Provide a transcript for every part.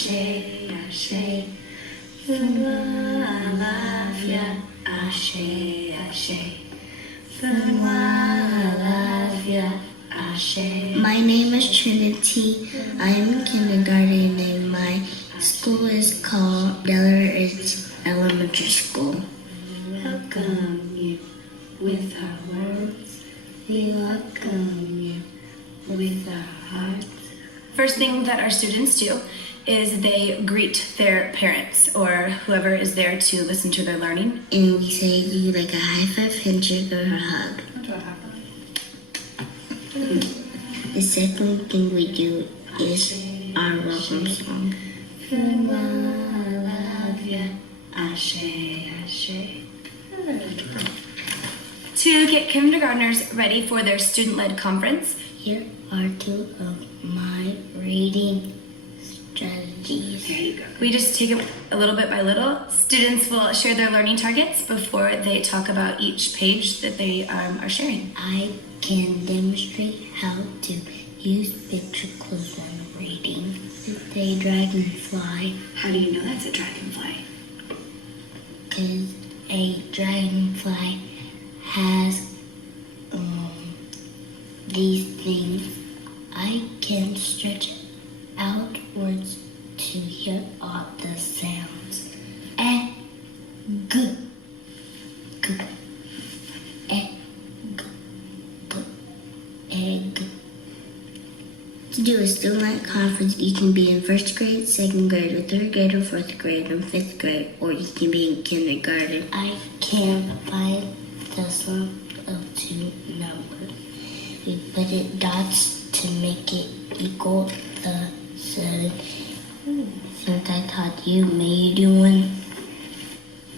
Ashe, Ashe. Fais-moi la vie, Ashe, Ashe. Fais-moi la vie, Ashe. My name is Trinity. I am in kindergarten and my school is called Delaware Ridge Elementary School. We welcome you with our words. We welcome you with our hearts. First thing that our students do is they greet their parents or whoever is there to listen to their learning. And we say do like a high five, handshake, or a hug. The second thing we do is our welcome song. To get kindergartners ready for their student-led conference, Here are two of my reading strategies. there you go. We just take it a little bit by little. Students will share their learning targets before they talk about each page that they are sharing. I can demonstrate how to use picture clues when reading. It's a dragonfly, How do you know that's a dragonfly? because a dragonfly has these things. I can stretch outwards to hear all the sounds. Egg, g, egg, egg. To do a student conference, you can be in first grade, second grade, or third grade, or fourth grade, or fifth grade, or you can be in kindergarten. I can find the sum of two numbers. We put it dots to make it equal the 7. Since I taught you, may you do one.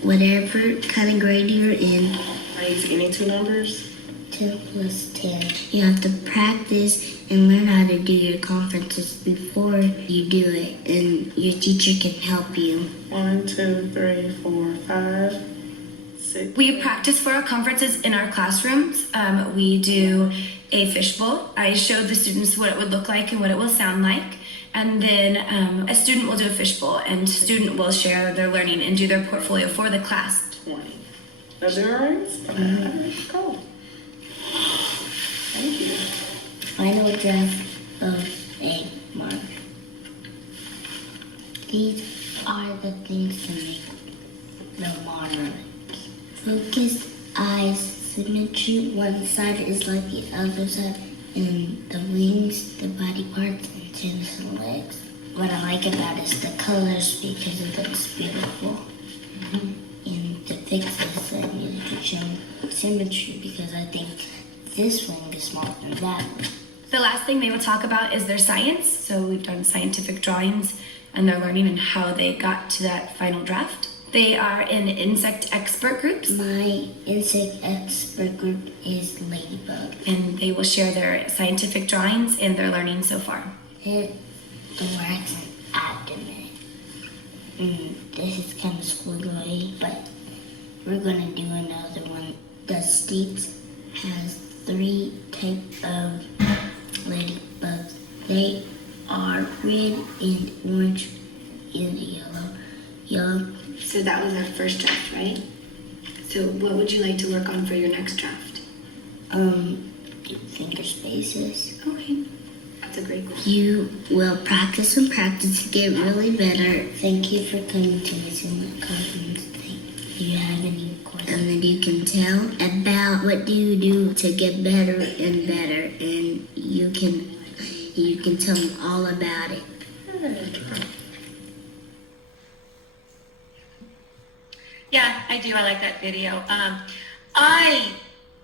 Whatever kind of grade you're in, Are you any two numbers? 10 plus 10. You have to practice and learn how to do your conferences before you do it, and your teacher can help you. 1, 2, 3, 4, 5, 6. We practice for our conferences in our classrooms. We do a fishbowl. I showed the students what it would look like and what it will sound like. And then a student will do a fishbowl, and student will share their learning and do their portfolio for the class. 20. That's all right? Okay. Cool. Thank you. Final draft of a mark. These are the things to make the monolith. Focus, eyes, symmetry. One side is like the other side, and the wings, the body parts, antennas, and legs. What I like about it is the colors because it looks beautiful. And to fix this, I need to show symmetry because I think this wing is smaller than that one. The last thing they will talk about is their science. So we've done scientific drawings and their learning and how they got to that final draft. They are in insect expert groups, My insect expert group is Ladybug. and they will share their scientific drawings and their learning so far. Head, thorax, and abdomen. This is kind of squiggly, but we're gonna do another one. The steeps has 3 types of ladybugs. They are red and orange and yellow. Yellow. So that was our first draft, right? So what would you like to work on for your next draft? Finger spaces. Okay, that's a great question. You will practice and practice to get really better. Thank you for coming to the Zoom conference. Do you have any questions? And then you can tell about what do you do to get better and better, and you can tell them all about it. Yeah, I do. I like that video. I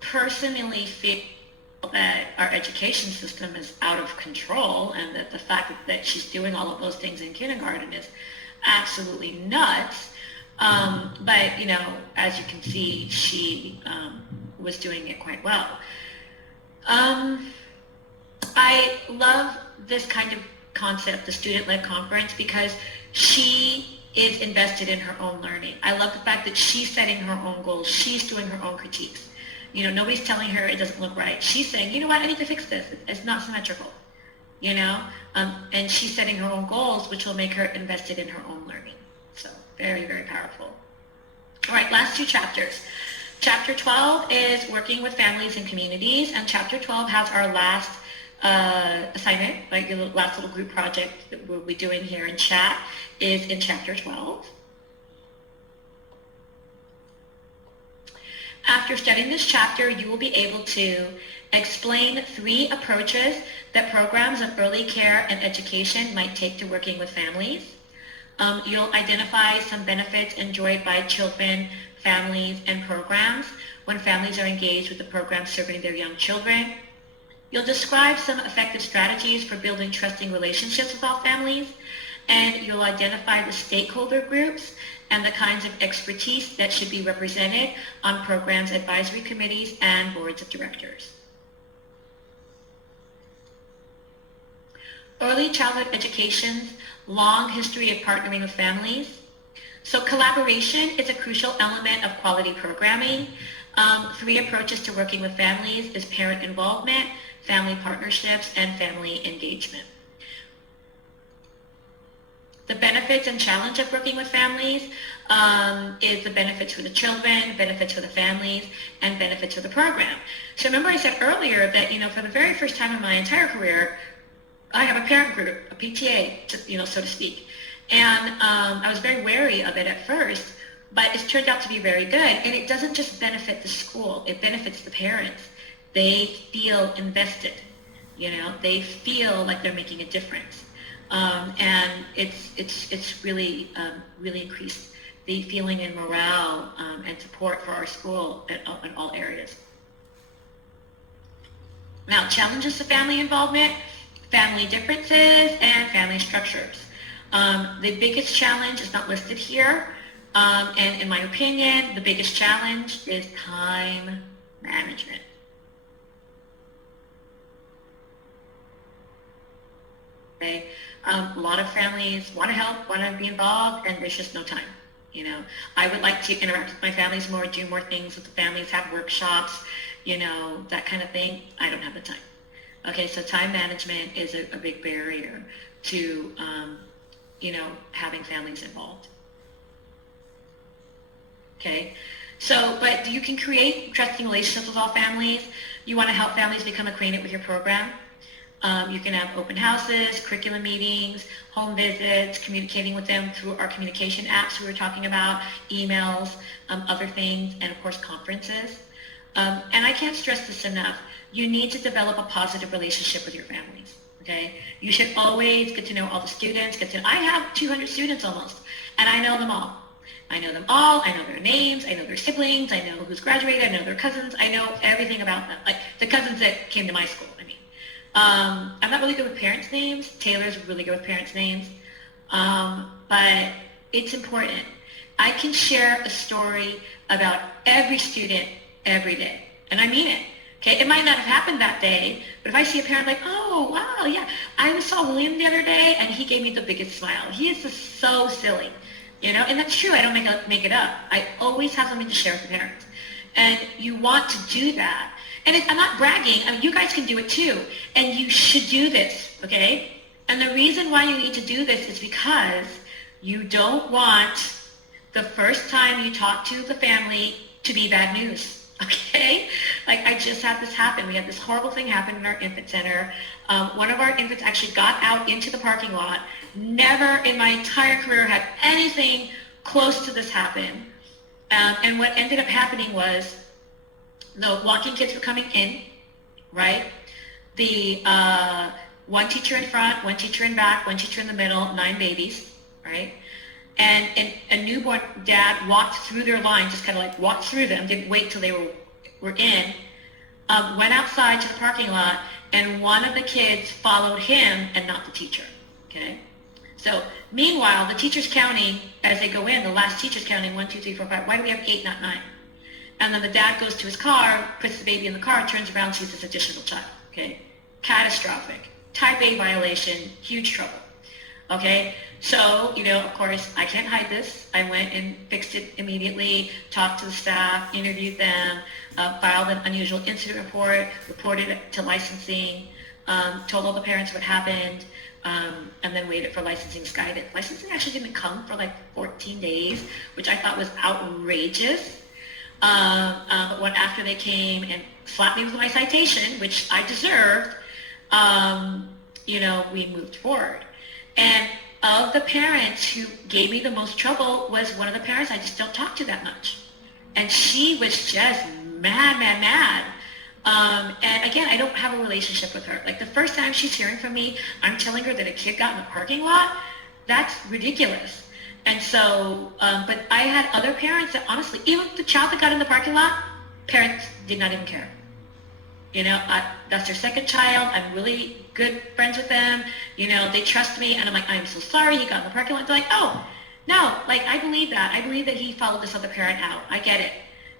personally feel that our education system is out of control, and that the fact that she's doing all of those things in kindergarten is absolutely nuts. But, you know, as you can see, she was doing it quite well. I love this kind of concept, the student-led conference, because she is invested in her own learning. I love the fact that she's setting her own goals. She's doing her own critiques. You know, nobody's telling her it doesn't look right. She's saying, you know what, I need to fix this. It's not symmetrical. you know, and she's setting her own goals, which will make her invested in her own learning. So very, very powerful. All right, last two chapters. Chapter 12 is working with families and communities, and chapter 12 has our last assignment, like your last little group project that we'll be doing here in chat is in chapter 12. After studying this chapter, you will be able to explain 3 approaches that programs of early care and education might take to working with families. You'll identify some benefits enjoyed by children, families, and programs when families are engaged with the program serving their young children. You'll describe some effective strategies for building trusting relationships with all families, and you'll identify the stakeholder groups and the kinds of expertise that should be represented on programs, advisory committees, and boards of directors. Early childhood education's long history of partnering with families. So collaboration is a crucial element of quality programming. 3 approaches to working with families is parent involvement, family partnerships, and family engagement. The benefits and challenge of working with families is the benefits for the children, benefits for the families, and benefits for the program. So remember I said earlier that, for the very first time in my entire career, I have a parent group, a PTA, so to speak. And I was very wary of it at first, but it's turned out to be very good. And it doesn't just benefit the school, it benefits the parents. They feel invested, they feel like they're making a difference. And it's really, really increased the feeling and morale and support for our school in all areas. Now, challenges to family involvement, family differences, and family structures. The biggest challenge is not listed here, and in my opinion, the biggest challenge is time management. Okay, a lot of families want to help, want to be involved, and there's just no time. I would like to interact with my families more, do more things with the families, have workshops, that kind of thing. I don't have the time. Okay, so time management is a big barrier to, having families involved. Okay, so, but you can create trusting relationships with all families. You want to help families become acquainted with your program. You can have open houses, curriculum meetings, home visits, communicating with them through our communication apps we were talking about, emails, other things, and of course conferences. And I can't stress this enough. You need to develop a positive relationship with your families, okay? You should always get to know all the students. I have 200 students almost, and I know them all. I know them all. I know their names. I know their siblings. I know who's graduated. I know their cousins. I know everything about them, like the cousins that came to my school, I mean. I'm not really good with parents' names. Taylor's really good with parents' names, but it's important. I can share a story about every student every day, and I mean it. Okay, it might not have happened that day, but if I see a parent like, oh, wow, yeah, I saw William the other day, and he gave me the biggest smile. He is just so silly, and that's true. I don't make it up. I always have something to share with the parents, and you want to do that. And I'm not bragging. I mean, you guys can do it too, and you should do this, okay? And the reason why you need to do this is because you don't want the first time you talk to the family to be bad news, okay? Like, I just had this happen. We had this horrible thing happen in our infant center. One of our infants actually got out into the parking lot. Never in my entire career had anything close to this happen. And what ended up happening was the walking kids were coming in, right? The one teacher in front, one teacher in back, one teacher in the middle, 9 babies, right? And a newborn dad walked through their line, just kind of like walked through them, didn't wait till they were in, went outside to the parking lot, and one of the kids followed him and not the teacher, okay? So meanwhile, the teacher's counting as they go in, the last teacher's counting 1, 2, 3, 4, 5. Why do we have 8, not 9? And then the dad goes to his car, puts the baby in the car, turns around, sees this additional child, okay? Catastrophic. Type A violation, huge trouble, okay? So, of course, I can't hide this. I went and fixed it immediately, talked to the staff, interviewed them, filed an unusual incident report, reported it to licensing, told all the parents what happened, and then waited for licensing's guidance. Licensing actually didn't come for like 14 days, which I thought was outrageous. But when after they came and slapped me with my citation, which I deserved, we moved forward. And of the parents who gave me the most trouble was one of the parents I just don't talk to that much. And she was just mad. And again, I don't have a relationship with her. Like the first time she's hearing from me, I'm telling her that a kid got in the parking lot. That's ridiculous. And so, but I had other parents that honestly, even the child that got in the parking lot, parents did not even care. That's their second child. I'm really good friends with them. They trust me. And I'm like, I'm so sorry he got in the parking lot. They're like, oh, no, like I believe that. I believe that he followed this other parent out. I get it.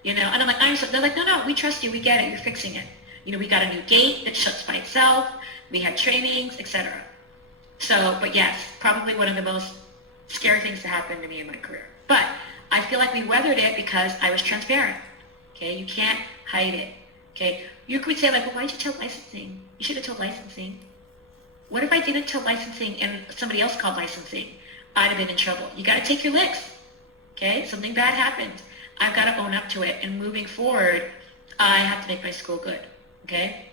And I'm like, they're like, no, we trust you. We get it. You're fixing it. We got a new gate that shuts by itself. We had trainings, etc. So, but yes, probably one of the most scary things to happen to me in my career. But I feel like we weathered it because I was transparent. Okay, you can't hide it. Okay, you could say like, well, why did you tell licensing? You should have told licensing. What if I didn't tell licensing and somebody else called licensing? I'd have been in trouble. You got to take your licks. Okay, something bad happened. I've got to own up to it. And moving forward, I have to make my school good. Okay,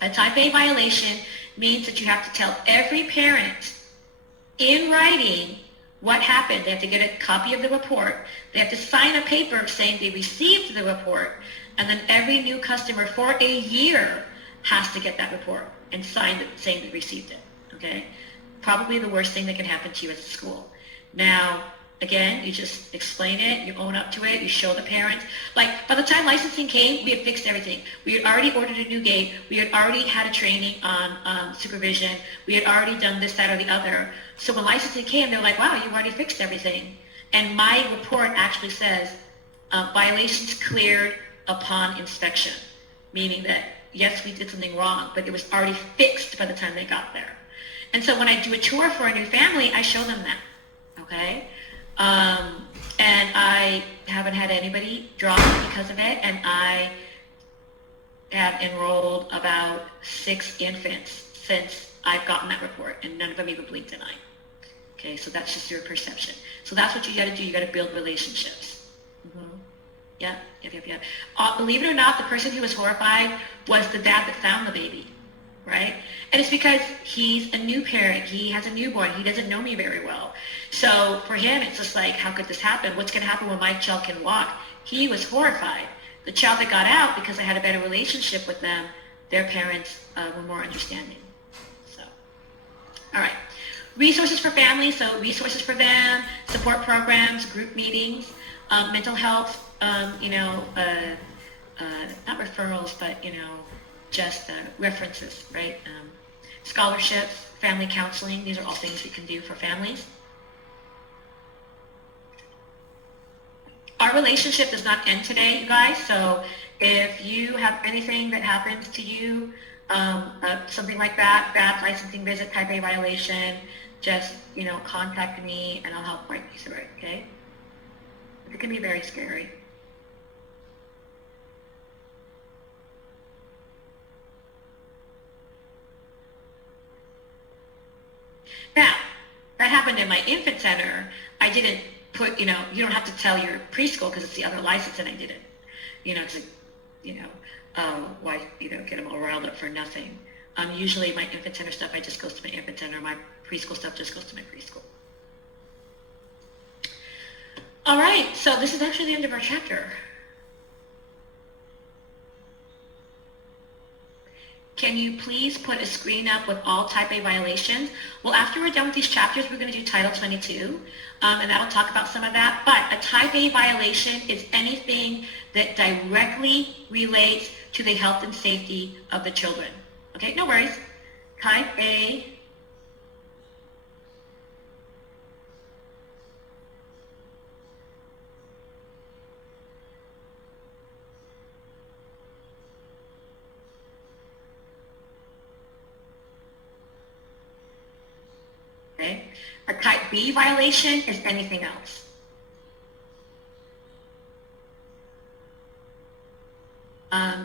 a type A violation means that you have to tell every parent in writing what happened. They have to get a copy of the report. They have to sign a paper saying they received the report. And then every new customer for a year has to get that report and sign it saying they received it. Okay? Probably the worst thing that can happen to you as a school. Now, again, you just explain it, you own up to it, you show the parents. Like, by the time licensing came, we had fixed everything. We had already ordered a new gate. We had already had a training on supervision. We had already done this, that, or the other. So when licensing came, they're like, wow, you've already fixed everything. And my report actually says, violations cleared upon inspection, meaning that, yes, we did something wrong, but it was already fixed by the time they got there. And so when I do a tour for a new family, I show them that, okay? And I haven't had anybody drop because of it, and I have enrolled about 6 infants since I've gotten that report, and none of them even blinked an eye. Okay, so that's just your perception. So that's what you got to do. You got to build relationships. Mm-hmm. Yep. Believe it or not, the person who was horrified was the dad that found the baby, right? And it's because he's a new parent. He has a newborn. He doesn't know me very well. So for him, it's just like, how could this happen? What's going to happen when my child can walk? He was horrified. The child that got out, because I had a better relationship with them, their parents were more understanding. So, all right. Resources for families, so resources for them, support programs, group meetings, mental health, not referrals, but, just references, right? Scholarships, family counseling, these are all things we can do for families. Our relationship does not end today, you guys, so if you have anything that happens to you, something like that, bad licensing visit, type A violation, just, contact me and I'll help work you through it, okay? It can be very scary. Now, that happened in my infant center. I didn't put, you don't have to tell your preschool because it's the other license, and I didn't. It's why, get them all riled up for nothing. Usually my infant center stuff, I just goes to my infant center. My preschool stuff just goes to my preschool. All right, so this is actually the end of our chapter. Can you please put a screen up with all type A violations? Well, after we're done with these chapters, we're going to do Title 22, and that'll talk about some of that. But a type A violation is anything that directly relates to the health and safety of the children. Okay, no worries. Type A Okay. A type B violation is anything else.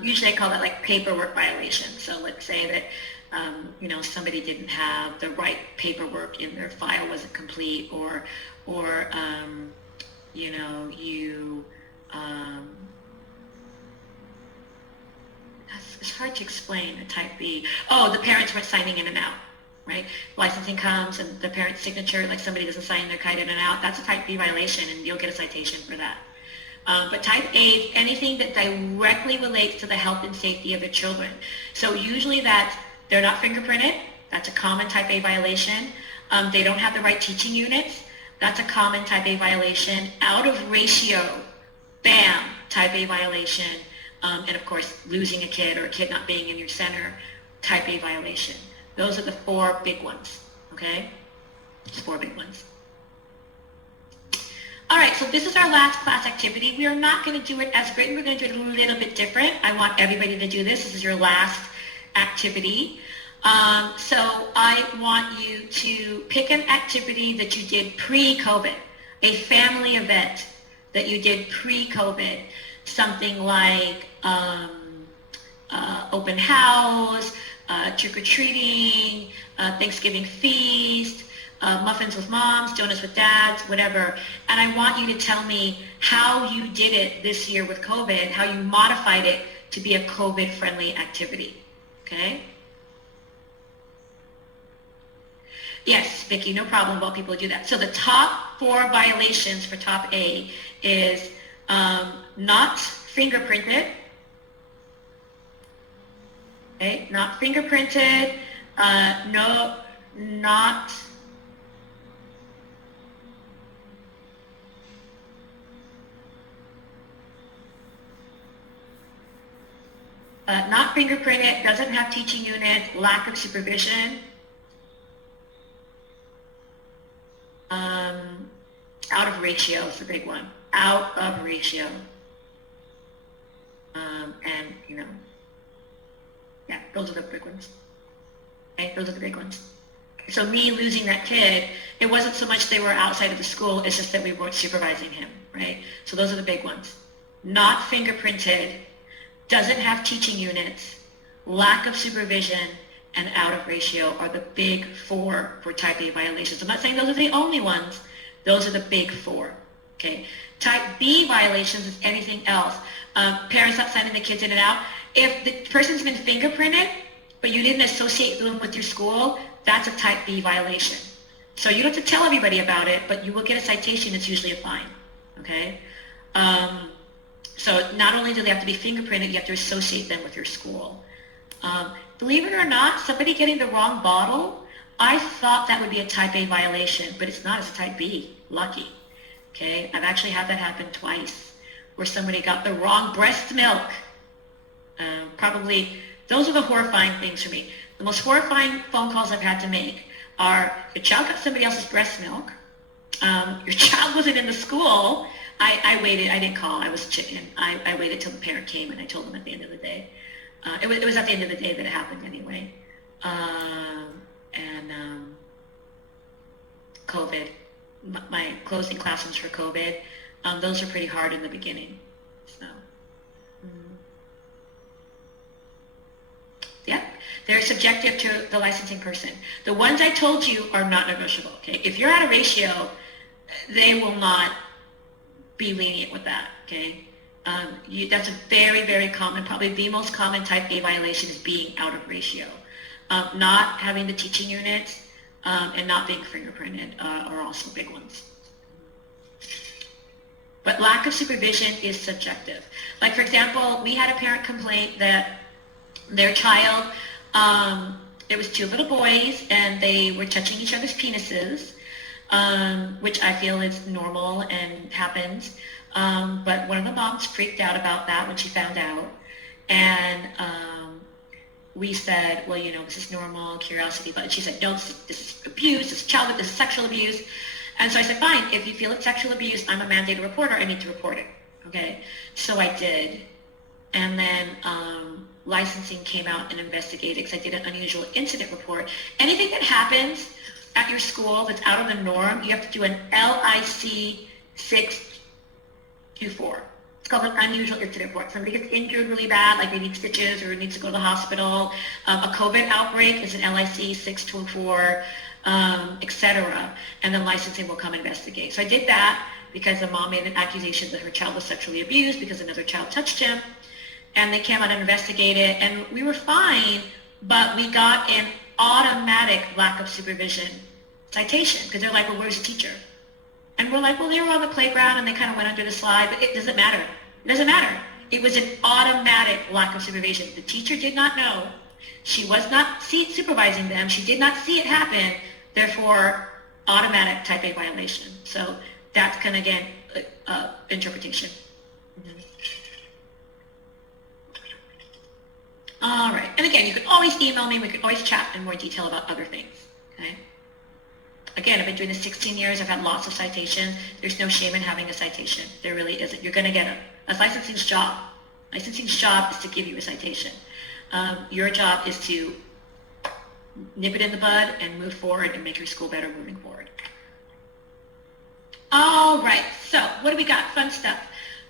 Usually I call that like paperwork violation. So let's say that somebody didn't have the right paperwork in their file, wasn't complete, or it's hard to explain a type B. Oh, the parents weren't signing in and out, right? Licensing comes and the parent's signature, like somebody doesn't sign their kite in and out, that's a type B violation and you'll get a citation for that. But type A is anything that directly relates to the health and safety of the children. So usually they're not fingerprinted, that's a common type A violation. They don't have the right teaching units, that's a common type A violation. Out of ratio, bam, type A violation. And of course, losing a kid or a kid not being in your center, type A violation. Those are the 4 big ones, okay? Just 4 big ones. All right, so this is our last class activity. We are not going to do it as written. We're going to do it a little bit different. I want everybody to do this. This is your last activity. So I want you to pick an activity that you did pre-COVID, a family event that you did pre-COVID, something like open house, trick-or-treating, Thanksgiving feast, muffins with moms, donuts with dads, whatever. And I want you to tell me how you did it this year with COVID, how you modified it to be a COVID-friendly activity, okay? Yes, Vicki, no problem about people who do that. So the top 4 violations for top A is not fingerprinted, okay, not fingerprinted, not fingerprinted, doesn't have teaching unit, lack of supervision, out of ratio is the big one, out of ratio, and yeah, those are the big ones. Okay, those are the big ones. So me losing that kid, it wasn't so much they were outside of the school, it's just that we weren't supervising him, right? So those are the big ones. Not fingerprinted, doesn't have teaching units, lack of supervision, and out of ratio are the big 4 for type A violations. I'm not saying those are the only ones, those are the big 4, okay? Type B violations is anything else. Parents not signing the kids in and out. If the person's been fingerprinted, but you didn't associate them with your school, that's a type B violation. So you don't have to tell everybody about it, but you will get a citation, it's usually a fine, okay? So not only do they have to be fingerprinted, you have to associate them with your school. Believe it or not, somebody getting the wrong bottle, I thought that would be a type A violation, but it's not, it's a type B, lucky. Okay, I've actually had that happen twice, where somebody got the wrong breast milk. Probably, those are the horrifying things for me. The most horrifying phone calls I've had to make are, your child got somebody else's breast milk, your child wasn't in the school, I waited, I didn't call, I was a chicken. I waited till the parent came and I told them at the end of the day. It was at the end of the day that it happened anyway. COVID, my closing classrooms for COVID, those are pretty hard in the beginning. So, yeah, they're subjective to the licensing person. The ones I told you are not negotiable, okay? If you're at a ratio, they will not be lenient with that, okay? That's a very, very common, probably the most common type A violation is being out of ratio. Not having the teaching units and not being fingerprinted are also big ones. But lack of supervision is subjective. Like, for example, we had a parent complaint that their child, it was 2 little boys, and they were touching each other's penises, which I feel is normal and happens. But one of the moms freaked out about that when she found out. And we said, well, this is normal, curiosity. But she said, no, this is abuse, this is childhood, this is sexual abuse. And so I said, fine, if you feel it's sexual abuse, I'm a mandated reporter, I need to report it. Okay, so I did. And then licensing came out and investigated, because I did an unusual incident report. Anything that happens at your school that's out of the norm, you have to do an LIC 624. It's called an unusual incident report. Somebody gets injured really bad, like they need stitches or needs to go to the hospital. A COVID outbreak is an LIC 624, etc. And then licensing will come investigate. So I did that because the mom made an accusation that her child was sexually abused because another child touched him. And they came out and investigated, and we were fine, but we got an automatic lack of supervision citation because they're like, well, where's the teacher? And we're like, well, they were on the playground and they kind of went under the slide, but it doesn't matter. It doesn't matter. It was an automatic lack of supervision. The teacher did not know. She was not supervising them. She did not see it happen. Therefore, automatic type A violation. So that's kind of, again, interpretation. All right. And again, you can always email me. We can always chat in more detail about other things. Okay. Again, I've been doing this 16 years. I've had lots of citations. There's no shame in having a citation. There really isn't. You're going to get them. That's licensing's job. Licensing's job is to give you a citation. Your job is to nip it in the bud and move forward and make your school better moving forward. All right. So what do we got? Fun stuff.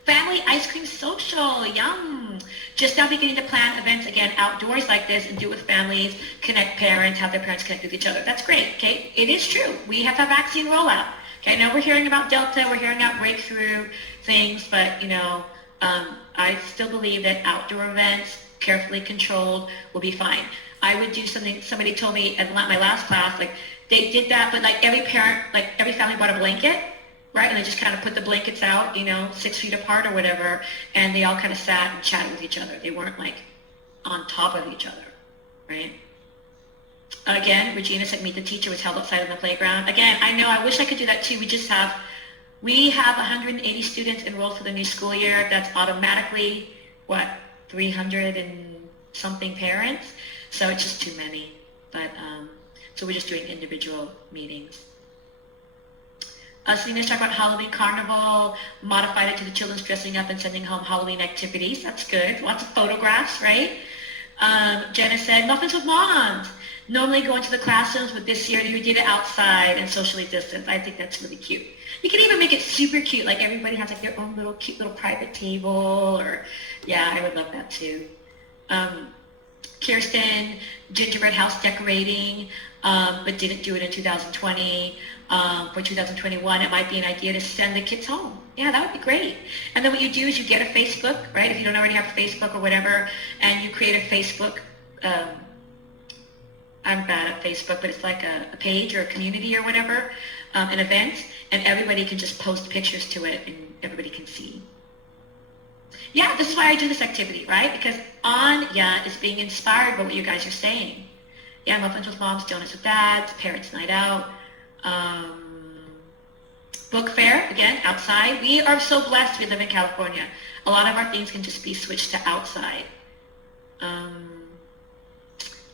Family ice cream social, yum. Just now beginning to plan events again outdoors like this and do it with families, connect parents, have their parents connect with each other. That's great, okay? It is true. We have a vaccine rollout. Okay, I know we're hearing about Delta, we're hearing about breakthrough things, but you know, I still believe that outdoor events, carefully controlled, will be fine. I would do something, somebody told me at my last class, like they did that, but like every parent, like every family bought a blanket, right? And they just kind of put the blankets out, you know, 6 feet apart or whatever, and they all kind of sat and chatted with each other. They weren't like on top of each other, right? Again, Regina said meet the teacher was held outside on the playground. Again, I know, I wish I could do that too. We have 180 students enrolled for the new school year. That's automatically, 300 and something parents. So it's just too many. But, so we're just doing individual meetings. Selena's talking about Halloween Carnival, modified it to the children's dressing up and sending home Halloween activities. That's good. Lots of photographs, right? Jenna said, muffins with moms. Normally go into the classrooms, but this year you did it outside and socially distanced. I think that's really cute. You can even make it super cute, like everybody has like their own little cute little private table, or yeah, I would love that too. Kirsten, gingerbread house decorating, but didn't do it in 2020. For 2021, it might be an idea to send the kids home. Yeah, that would be great. And then what you do is you get a Facebook, right? If you don't already have a Facebook or whatever, and you create a Facebook, I'm bad at Facebook, but it's like a page or a community or whatever, an event, and everybody can just post pictures to it and everybody can see. Yeah, this is why I do this activity, right? Because Anya is being inspired by what you guys are saying. Yeah, muffins with moms, donuts with dads, parents night out. Book fair, again, outside. We are so blessed we live in California. A lot of our things can just be switched to outside.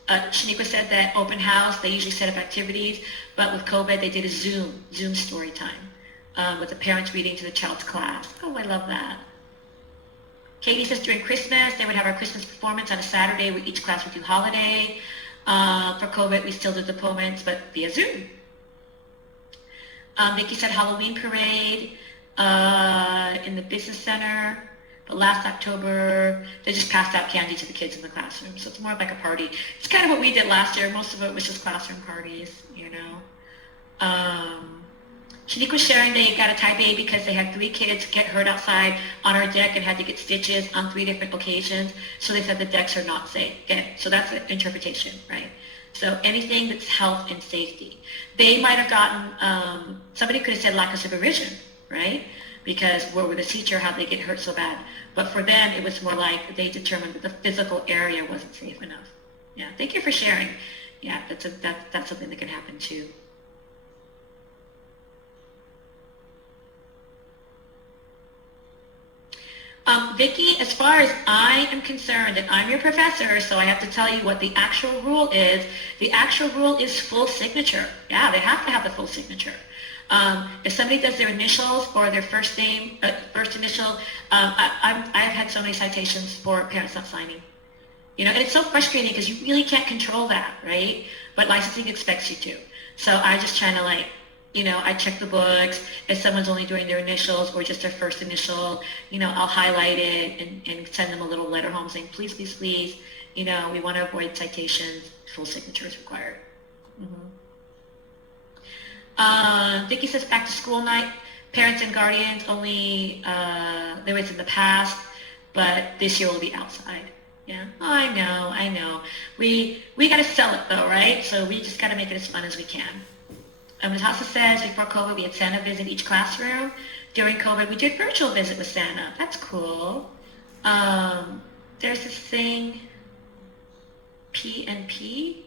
Shaniqua said that open house, they usually set up activities, but with COVID, they did a Zoom story time with the parents reading to the child's class. Oh, I love that. Katie says during Christmas, they would have our Christmas performance on a Saturday where each class would do holiday. For COVID, we still did the performance, but via Zoom. Nikki said Halloween parade in the business center. But last October, they just passed out candy to the kids in the classroom. So it's more like a party. It's kind of what we did last year. Most of it was just classroom parties, you know. Shanique was sharing they got a type A because they had 3 kids get hurt outside on our deck and had to get stitches on 3 different occasions. So they said the decks are not safe. Okay, so that's the interpretation, right? So anything that's health and safety. They might have gotten, somebody could have said lack of supervision, right? Because where with the teacher, how'd they get hurt so bad? But for them, it was more like they determined that the physical area wasn't safe enough. Yeah, thank you for sharing. Yeah, that's something that can happen too. Vicki, as far as I am concerned, and I'm your professor, so I have to tell you what the actual rule is. The actual rule is full signature. Yeah, they have to have the full signature. If somebody does their initials or their first name, first initial, I've had so many citations for parents not signing. You know, and it's so frustrating because you really can't control that, right? But licensing expects you to. So I just trying to like I check the books. If someone's only doing their initials or just their first initial, I'll highlight it and send them a little letter home saying, please, please, please, we want to avoid citations. Full signature is required. Vicki says back to school night. Parents and guardians only, there was in the past, but this year will be outside. Yeah, oh, I know. We got to sell it though, right? So we just got to make it as fun as we can. Natasha says, before COVID, we had Santa visit each classroom. During COVID, we did virtual visit with Santa. That's cool. There's this thing, P&P.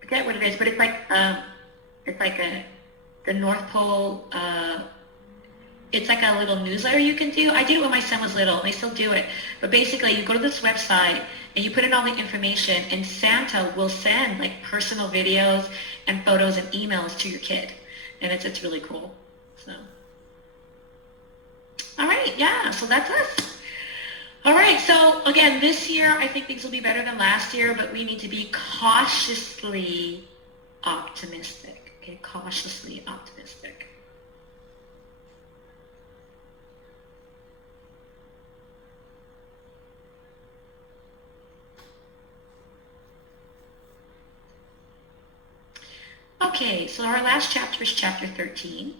I forget what it is, but it's like the North Pole. It's like a little newsletter you can do. I did it when my son was little, and I still do it. But basically, you go to this website, and you put in all the information, and Santa will send like personal videos and photos and emails to your kid. And it's really cool. So, all right, yeah, so that's us. All right, so again, this year, I think things will be better than last year, but we need to be cautiously optimistic, okay, cautiously optimistic. Okay, so our last chapter is chapter 13.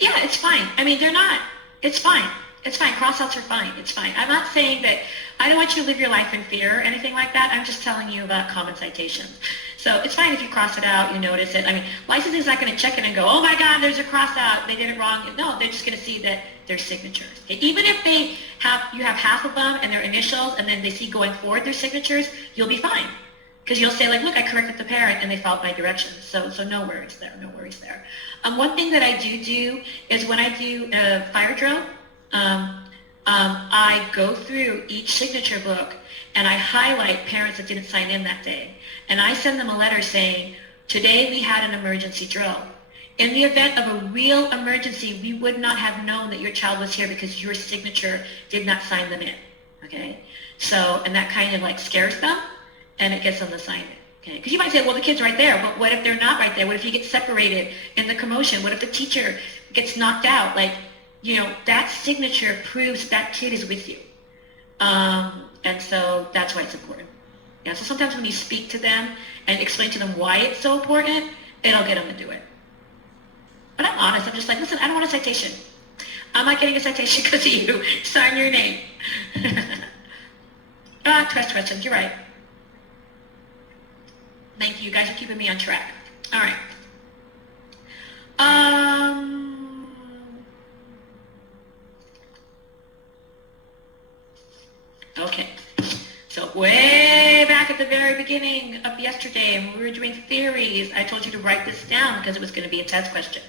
Yeah, it's fine. I mean, they're not, it's fine. It's fine. Crossouts are fine. It's fine. I'm not saying that, I don't want you to live your life in fear or anything like that. I'm just telling you about common citations. So it's fine if you cross it out, you notice it. I mean, licensing is not going to check it and go, oh my God, there's a cross out. They did it wrong. No, they're just going to see that they're signatures. Okay? Even if you have half of them and their initials, and then they see going forward their signatures, you'll be fine. Because you'll say, like, look, I corrected the parent, and they followed my directions. So no worries there, no worries there. One thing that I do is when I do a fire drill, I go through each signature book, and I highlight parents that didn't sign in that day. And I send them a letter saying, today we had an emergency drill. In the event of a real emergency, we would not have known that your child was here because your signature did not sign them in, okay? So, and that kind of like scares them, and it gets them to sign it, okay? Because you might say, well, the kid's right there, but what if they're not right there? What if you get separated in the commotion? What if the teacher gets knocked out? Like, that signature proves that kid is with you. And so that's why it's important. Yeah, so sometimes when you speak to them and explain to them why it's so important, it'll get them to do it. But I'm honest. I'm just like, listen, I don't want a citation. I'm not getting a citation because of you. Sign your name. Questions. You're right. Thank you. You guys are keeping me on track. All right. Okay. So way back at the very beginning of yesterday, when we were doing theories, I told you to write this down because it was going to be a test question.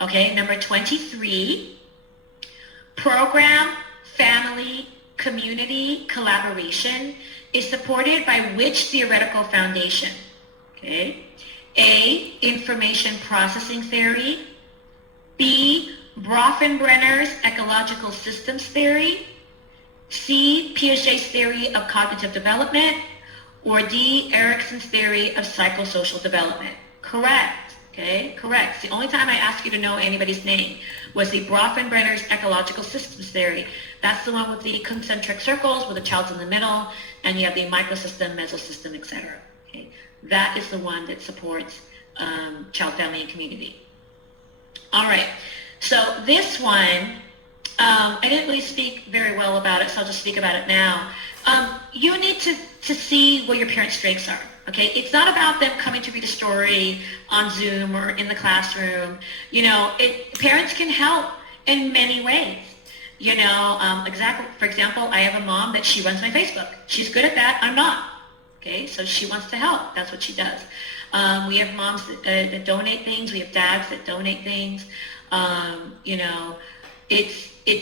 Okay, number 23, program, family, community, collaboration is supported by which theoretical foundation? Okay, A, information processing theory, B, Bronfenbrenner's ecological systems theory, C, Piaget's theory of cognitive development, or D, Erickson's theory of psychosocial development. Correct, okay, correct. It's the only time I asked you to know anybody's name was the Bronfenbrenner's ecological systems theory. That's the one with the concentric circles where the child's in the middle, and you have the microsystem, mesosystem, etc. Okay, that is the one that supports child, family, and community. All right, so this one, I didn't really speak very well about it, so I'll just speak about it now. You need to see what your parents' strengths are, okay? It's not about them coming to read a story on Zoom or in the classroom. Parents can help in many ways. For example, I have a mom that she runs my Facebook. She's good at that, I'm not, okay? So she wants to help, that's what she does. We have moms that donate things, we have dads that donate things.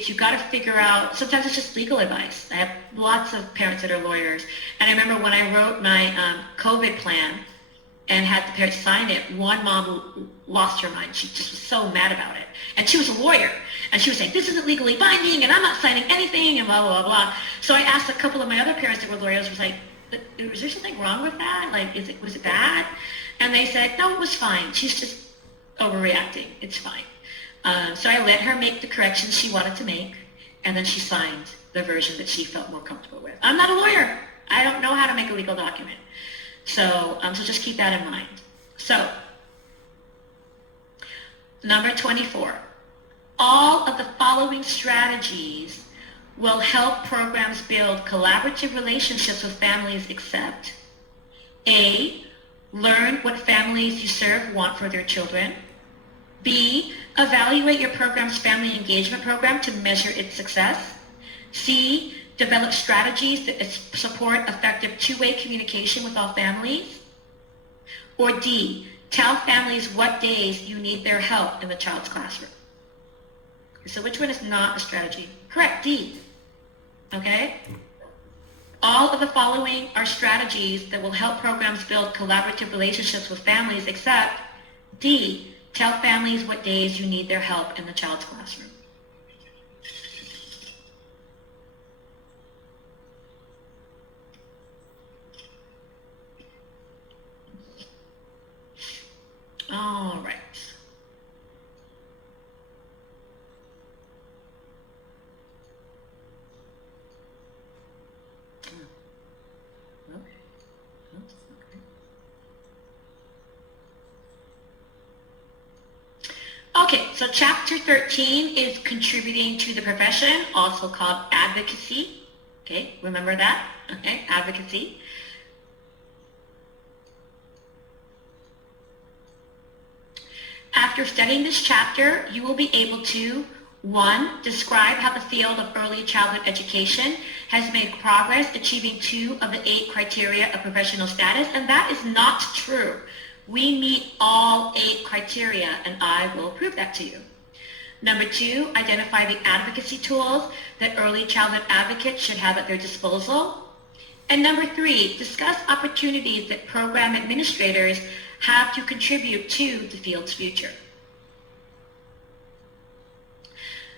you got to figure out, sometimes it's just legal advice. I have lots of parents that are lawyers. And I remember when I wrote my COVID plan and had the parents sign it, one mom lost her mind. She just was so mad about it. And she was a lawyer. And she was saying, this isn't legally binding, and I'm not signing anything, and blah, blah, blah, blah. So I asked a couple of my other parents that were lawyers, was like, is there something wrong with that? Like, was it bad? And they said, no, it was fine. She's just overreacting. It's fine. So I let her make the corrections she wanted to make, and then she signed the version that she felt more comfortable with. I'm not a lawyer. I don't know how to make a legal document. So just keep that in mind. So, number 24. All of the following strategies will help programs build collaborative relationships with families except A, learn what families you serve want for their children. B, evaluate your program's family engagement program to measure its success. C, develop strategies that support effective two-way communication with all families. Or D, tell families what days you need their help in the child's classroom. So which one is not a strategy? Correct, D. Okay? All of the following are strategies that will help programs build collaborative relationships with families except D, tell families what days you need their help in the child's classroom. All right. Okay, so chapter 13 is contributing to the profession, also called advocacy. Okay, remember that? Okay, advocacy. After studying this chapter, you will be able to, 1, describe how the field of early childhood education has made progress achieving 2 of the 8 criteria of professional status, and that is not true. We meet all 8 criteria, and I will prove that to you. Number 2, identify the advocacy tools that early childhood advocates should have at their disposal. And number 3, discuss opportunities that program administrators have to contribute to the field's future.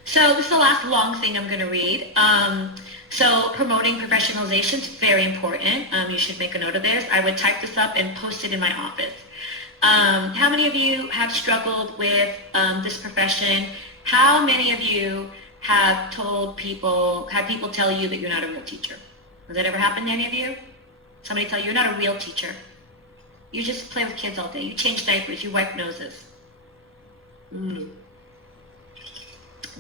So this is the last long thing I'm going to read. So promoting professionalization is very important. You should make a note of this. I would type this up and post it in my office. How many of you have struggled with this profession? How many of you have had people tell you that you're not a real teacher? Has that ever happened to any of you? Somebody tell you you're not a real teacher. You just play with kids all day. You change diapers. You wipe noses.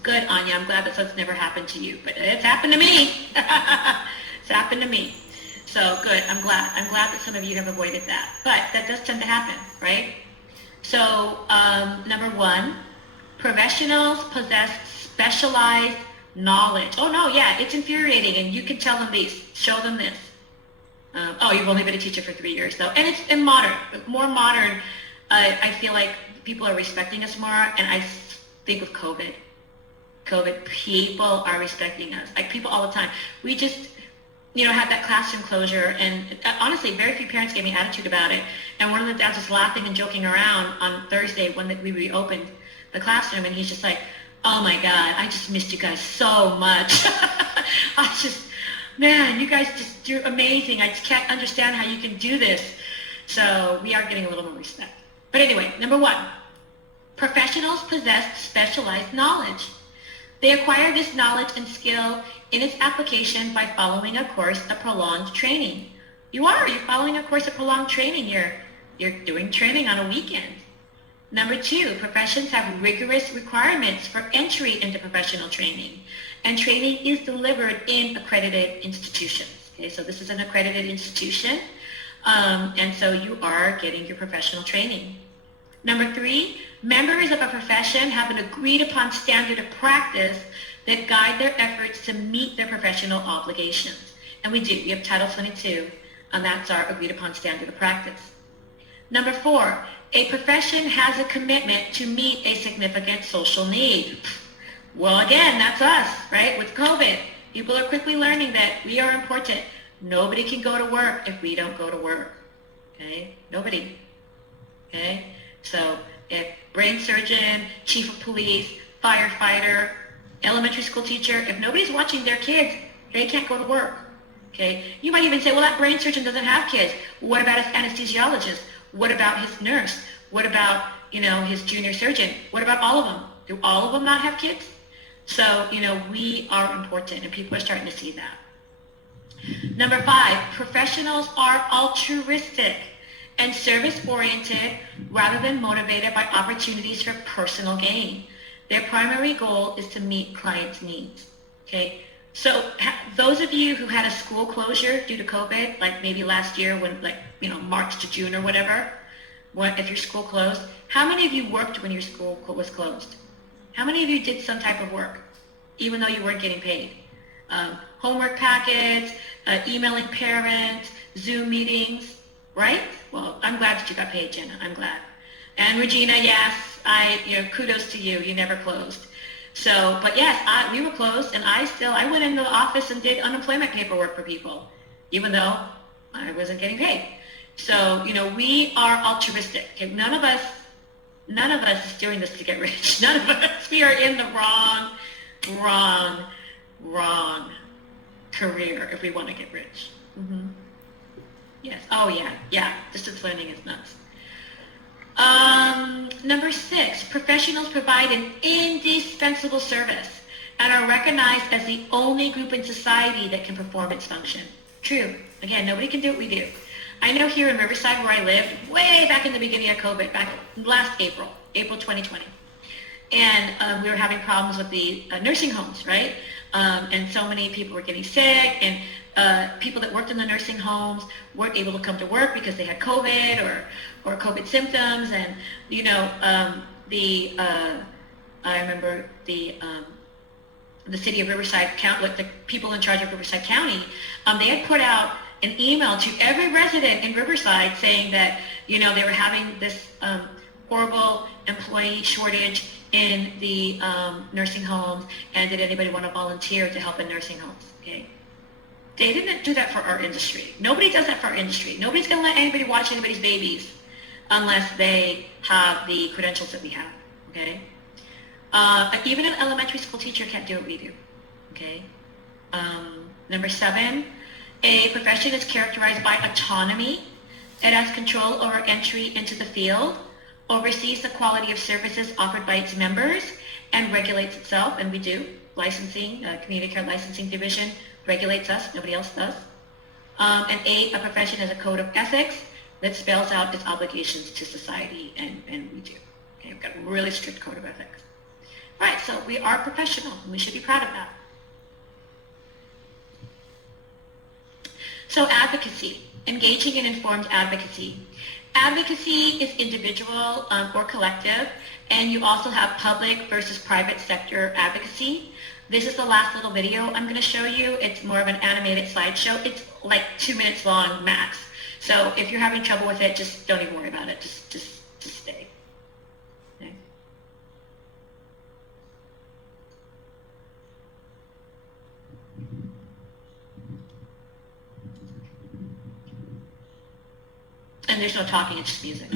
Good, Anya. I'm glad that's never happened to you, but it's happened to me. It's happened to me. So good. I'm glad that some of you have avoided that. But that does tend to happen, right? So number 1, professionals possess specialized knowledge. Oh no, yeah, it's infuriating, and you can tell them these. Show them this. You've only been a teacher for 3 years, though. And it's more modern. I feel like people are respecting us more, and I think with COVID, people are respecting us. Like people all the time. We just, had that classroom closure, and honestly, very few parents gave me attitude about it. And one of the dads was laughing and joking around on Thursday when we reopened the classroom, and he's just like, oh my God, I just missed you guys so much. Man, you guys you're amazing. I just can't understand how you can do this. So we are getting a little more respect. But anyway, number 1, professionals possess specialized knowledge. They acquire this knowledge and skill in its application by following a course of prolonged training. You're following a course of prolonged training. You're doing training on a weekend. Number 2, professions have rigorous requirements for entry into professional training, and training is delivered in accredited institutions. Okay, so this is an accredited institution, and so you are getting your professional training. Number 3, members of a profession have an agreed upon standard of practice that guide their efforts to meet their professional obligations. And we do. We have Title 22, and that's our agreed upon standard of practice. Number 4, a profession has a commitment to meet a significant social need. Well, again, that's us, right? With COVID, people are quickly learning that we are important. Nobody can go to work if we don't go to work, okay? Nobody, okay? So if brain surgeon, chief of police, firefighter, elementary school teacher, if nobody's watching their kids, they can't go to work, okay? You might even say, well, that brain surgeon doesn't have kids. What about his anesthesiologist? What about his nurse? What about, his junior surgeon? What about all of them? Do all of them not have kids? So, we are important, and people are starting to see that. Number 5, professionals are altruistic and service-oriented rather than motivated by opportunities for personal gain. Their primary goal is to meet clients' needs, okay? So those of you who had a school closure due to COVID, like maybe last year when March to June or whatever, if your school closed, how many of you worked when your school was closed? How many of you did some type of work, even though you weren't getting paid? Homework packets, emailing parents, Zoom meetings, right? Well, I'm glad that you got paid, Jenna. I'm glad. And Regina, yes, kudos to you. You never closed. So, but yes, we were closed, and I went into the office and did unemployment paperwork for people, even though I wasn't getting paid. So, we are altruistic. Okay? None of us is doing this to get rich. None of us. We are in the wrong career if we want to get rich. Mm-hmm. Yes. Oh, yeah. Distance learning is nuts. Number 6, professionals provide an indispensable service and are recognized as the only group in society that can perform its function. True. Again, nobody can do what we do. I know here in Riverside where I live, way back in the beginning of COVID, back last April 2020, and we were having problems with the nursing homes, right? And so many people were getting sick, and people that worked in the nursing homes weren't able to come to work because they had COVID or COVID symptoms. And I remember the city of Riverside County, like the people in charge of Riverside County, they had put out an email to every resident in Riverside saying that they were having this horrible employee shortage in the nursing homes, and did anybody want to volunteer to help in nursing homes? Okay, they didn't do that for our industry. Nobody does that for our industry. Nobody's going to let anybody watch anybody's babies unless they have the credentials that we have. Okay, even an elementary school teacher can't do what we do. Okay, number 7, a profession is characterized by autonomy. It has control over entry into the field, oversees the quality of services offered by its members, and regulates itself, and we do. Licensing, Community Care Licensing Division regulates us, nobody else does. And 8, a profession has a code of ethics that spells out its obligations to society, and we do. Okay, we've got a really strict code of ethics. All right, so we are professional, and we should be proud of that. So advocacy, engaging in informed advocacy. Advocacy is individual or collective, and you also have public versus private sector advocacy. This is the last little video I'm going to show you. It's more of an animated slideshow. It's like 2 minutes long max. So if you're having trouble with it, just don't even worry about it. Just stay. Okay. And there's no talking, it's just music.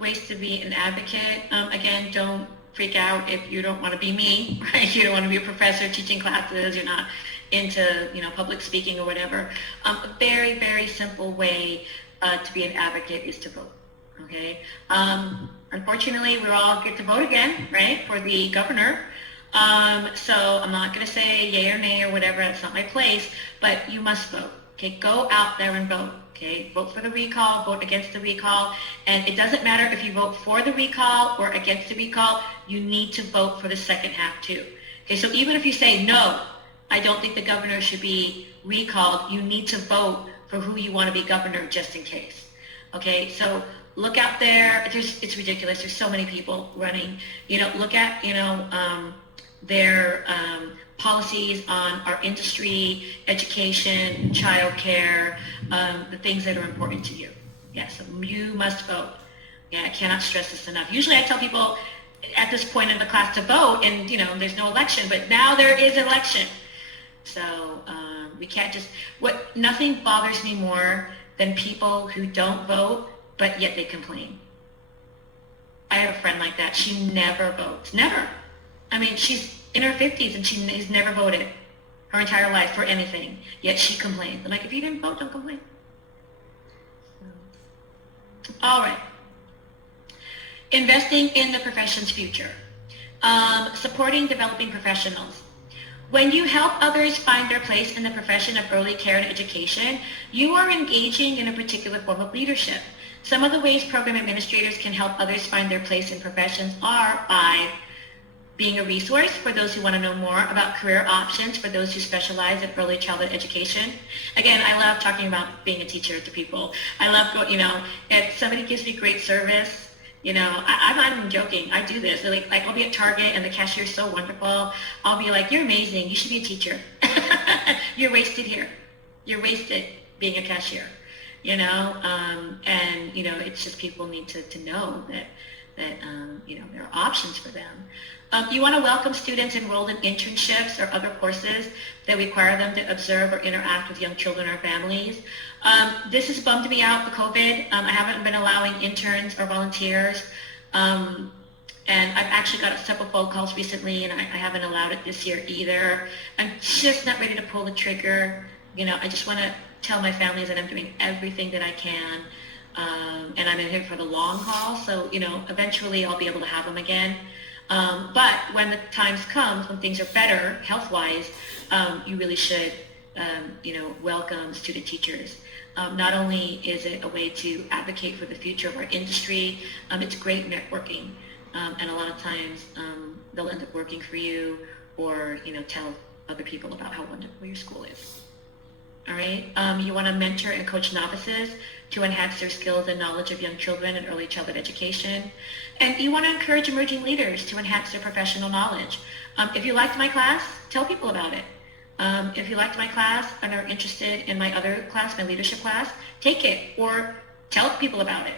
ways to be an advocate. Again, don't freak out if you don't want to be me, right? You don't want to be a professor teaching classes. You're not into, public speaking or whatever. A very, very simple way to be an advocate is to vote. Okay. Unfortunately, we all get to vote again, right, for the governor. So I'm not going to say yay or nay or whatever. That's not my place. But you must vote. Okay. Go out there and vote. Okay. Vote for the recall. Vote against the recall. And it doesn't matter if you vote for the recall or against the recall. You need to vote for the second half too. Okay. So even if you say no, I don't think the governor should be recalled, you need to vote for who you want to be governor just in case. Okay. So look out there. It's ridiculous. There's so many people running. Look at, their policies on our industry, education, childcare, the things that are important to you. Yes, you must vote. Yeah, I cannot stress this enough. Usually I tell people at this point in the class to vote, and there's no election, but now there is an election. So we can't just, nothing bothers me more than people who don't vote, but yet they complain. I have a friend like that. She never votes. Never. I mean, she's in her 50s and she has never voted her entire life for anything, yet she complains. I'm like, if you didn't vote, don't complain. All right. Investing in the profession's future. Supporting developing professionals. When you help others find their place in the profession of early care and education, you are engaging in a particular form of leadership. Some of the ways program administrators can help others find their place in professions are by being a resource for those who want to know more about career options for those who specialize in early childhood education. Again, I love talking about being a teacher to people. I love, if somebody gives me great service, I'm not even joking. I do this. Like I'll be at Target and the cashier's so wonderful. I'll be like, you're amazing. You should be a teacher. You're wasted here. You're wasted being a cashier, and, it's just people need to know that there are options for them. You want to welcome students enrolled in internships or other courses that require them to observe or interact with young children or families. This has bummed me out, the COVID. I haven't been allowing interns or volunteers. And I've actually got several phone calls recently, and I haven't allowed it this year either. I'm just not ready to pull the trigger. I just want to tell my families that I'm doing everything that I can. And I'm in here for the long haul. So, eventually I'll be able to have them again. But when the times comes, when things are better health-wise, you really should, welcome student teachers. Not only is it a way to advocate for the future of our industry, it's great networking. And a lot of times they'll end up working for you or, tell other people about how wonderful your school is. All right. You want to mentor and coach novices to enhance their skills and knowledge of young children and early childhood education. And you want to encourage emerging leaders to enhance their professional knowledge. If you liked my class, tell people about it. If you liked my class and are interested in my other class, my leadership class, take it or tell people about it.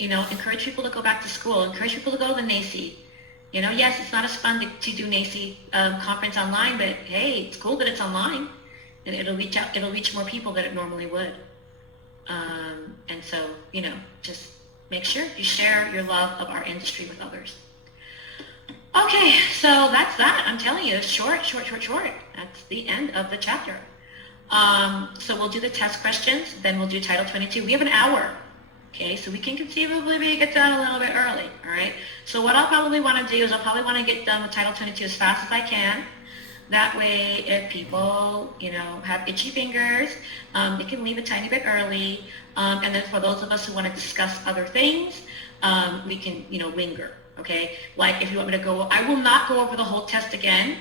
Encourage people to go back to school. Encourage people to go to the NACCE. Yes, it's not as fun to do NACCE conference online, but hey, it's cool that it's online, and it'll reach more people than it normally would. And so, just make sure you share your love of our industry with others. Okay, so that's that. I'm telling you, it's short. That's the end of the chapter. So we'll do the test questions, then we'll do Title 22. We have an hour. Okay, so we can conceivably get done a little bit early, all right? So what I'll probably want to do is I'll probably want to get done with Title 22 as fast as I can. That way, if people, have itchy fingers, they can leave a tiny bit early. And then for those of us who want to discuss other things, we can, linger, okay? Like if you want me to go, I will not go over the whole test again.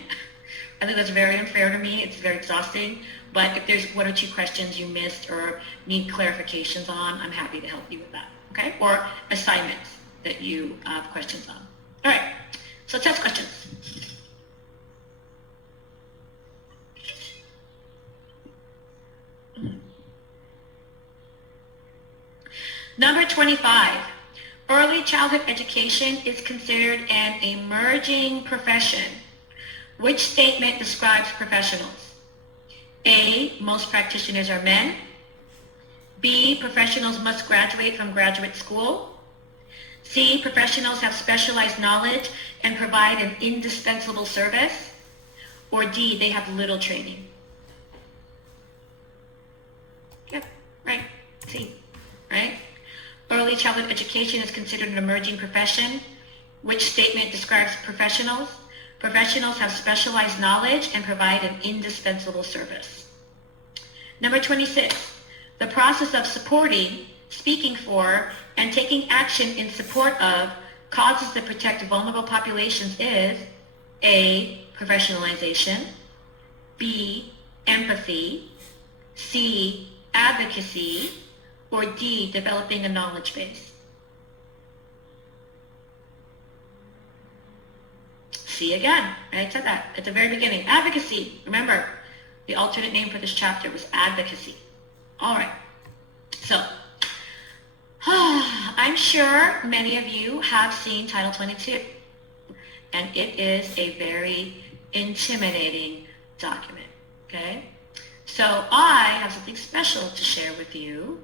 I think that's very unfair to me. It's very exhausting. But if there's one or two questions you missed or need clarifications on, I'm happy to help you with that, okay? Or assignments that you have questions on. All right, so test questions. Number 25, early childhood education is considered an emerging profession. Which statement describes professionals? A, most practitioners are men. B, professionals must graduate from graduate school. C, professionals have specialized knowledge and provide an indispensable service. Or D, they have little training. Yep, right, C, right? Early childhood education is considered an emerging profession. Which statement describes professionals? Professionals have specialized knowledge and provide an indispensable service. Number 26, the process of supporting, speaking for, and taking action in support of causes that protect vulnerable populations is A, professionalization, B, empathy, C, advocacy, or D, developing a knowledge base. C again, I said that at the very beginning. Advocacy, remember, the alternate name for this chapter was advocacy. All right, so I'm sure many of you have seen Title 22, and it is a very intimidating document, okay? So I have something special to share with you,